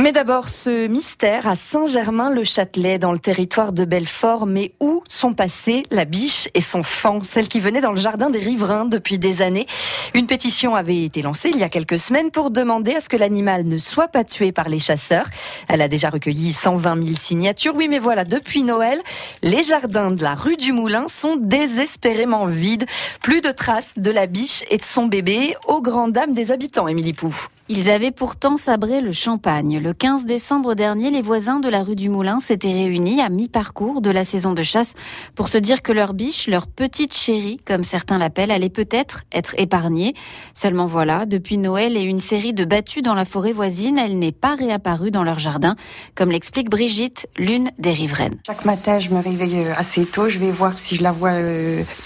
Mais d'abord, ce mystère à Saint-Germain-le-Châtelet, dans le territoire de Belfort. Mais où sont passées la biche et son faon, celle qui venait dans le jardin des riverains depuis des années? Une pétition avait été lancée il y a quelques semaines pour demander à ce que l'animal ne soit pas tué par les chasseurs. Elle a déjà recueilli 120 000 signatures. Oui, mais voilà, depuis Noël, les jardins de la rue du Moulin sont désespérément vides. Plus de traces de la biche et de son bébé, aux grandes dames des habitants, Émilie Pouf. Ils avaient pourtant sabré le champagne. Le 15 décembre dernier, les voisins de la rue du Moulin s'étaient réunis à mi-parcours de la saison de chasse pour se dire que leur biche, leur petite chérie, comme certains l'appellent, allait peut-être être épargnée. Seulement voilà, depuis Noël et une série de battues dans la forêt voisine, elle n'est pas réapparue dans leur jardin, comme l'explique Brigitte, l'une des riveraines. Chaque matin, je me réveille assez tôt, je vais voir si je la vois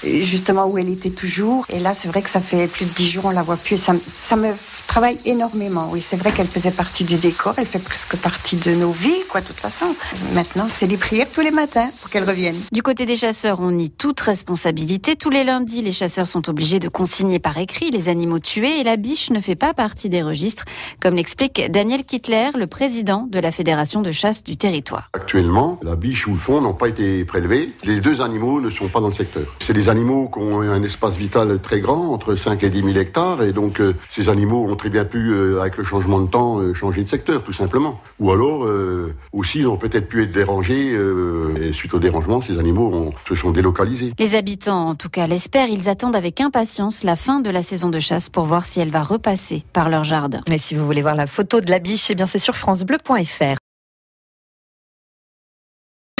justement où elle était toujours. Et là, c'est vrai que ça fait plus de 10 jours, on la voit plus. Ça me travaille énormément. Oui, c'est vrai qu'elle faisait partie du décor, elle fait presque partie de nos vies, de toute façon. Maintenant, c'est les prières tous les matins pour qu'elle revienne. Du côté des chasseurs, on nie toute responsabilité. Tous les lundis, les chasseurs sont obligés de consigner par écrit les animaux tués et la biche ne fait pas partie des registres, comme l'explique Daniel Kittler, le président de la Fédération de chasse du territoire. Actuellement, la biche ou le faon n'ont pas été prélevés. Les deux animaux ne sont pas dans le secteur. C'est des animaux qui ont un espace vital très grand, entre 5 et 10 000 hectares, et donc ces animaux ont très bien pu avec le changement de temps, changer de secteur, tout simplement. Ou alors, aussi, ils ont peut-être pu être dérangés, et suite au dérangement, ces animaux se sont délocalisés. Les habitants, en tout cas, l'espèrent. Ils attendent avec impatience la fin de la saison de chasse pour voir si elle va repasser par leur jardin. Et si vous voulez voir la photo de la biche, eh bien c'est sur francebleu.fr.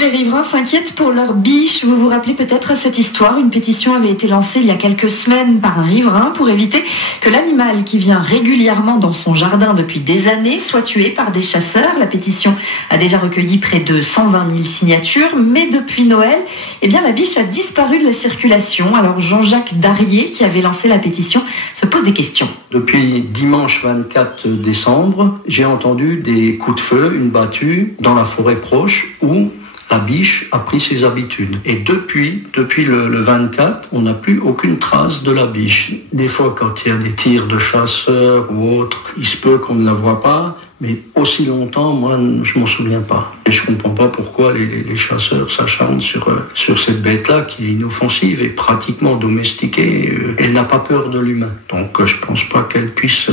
Les riverains s'inquiètent pour leur biche. Vous vous rappelez peut-être cette histoire. Une pétition avait été lancée il y a quelques semaines par un riverain pour éviter que l'animal qui vient régulièrement dans son jardin depuis des années soit tué par des chasseurs. La pétition a déjà recueilli près de 120 000 signatures. Mais depuis Noël, eh bien, la biche a disparu de la circulation. Alors Jean-Jacques Darrier, qui avait lancé la pétition, se pose des questions. Depuis dimanche 24 décembre, j'ai entendu des coups de feu, une battue dans la forêt proche où la biche a pris ses habitudes. Et depuis le 24, on n'a plus aucune trace de la biche. Des fois, quand il y a des tirs de chasseurs ou autres, il se peut qu'on ne la voit pas, mais aussi longtemps, moi, je m'en souviens pas. Et je comprends pas pourquoi les chasseurs s'acharnent sur cette bête-là qui est inoffensive et pratiquement domestiquée. Elle n'a pas peur de l'humain. Donc, je pense pas qu'elle puisse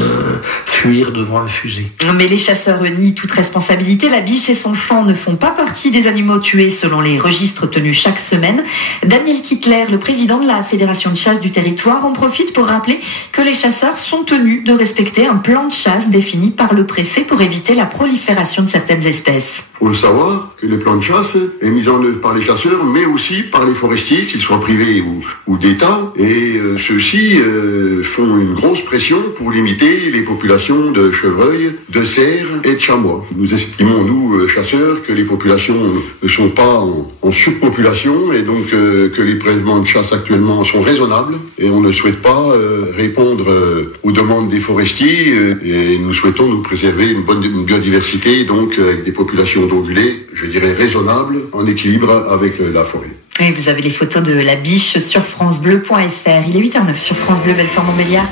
fuir devant un fusil. Mais les chasseurs nient toute responsabilité. La biche et son faon ne font pas partie des animaux tués selon les registres tenus chaque semaine. Daniel Kittler, le président de la Fédération de chasse du territoire, en profite pour rappeler que les chasseurs sont tenus de respecter un plan de chasse défini par le préfet pour éviter la prolifération de certaines espèces. Il faut le savoir que le plan de chasse est mis en œuvre par les chasseurs, mais aussi par les forestiers, qu'ils soient privés ou d'État. Et ceux-ci font une grosse pression pour limiter les populations de chevreuils, de cerfs et de chamois. Nous estimons, nous, chasseurs, que les populations ne sont pas en surpopulation et donc que les prélèvements de chasse actuellement sont raisonnables. Et on ne souhaite pas répondre aux demandes des forestiers et nous souhaitons nous préserver une biodiversité, donc avec des populations d'ongulés, je dirais raisonnables, en équilibre avec la forêt. Et vous avez les photos de la biche sur francebleu.fr. Il est 8h09 sur France Bleu Belfort Montbéliard.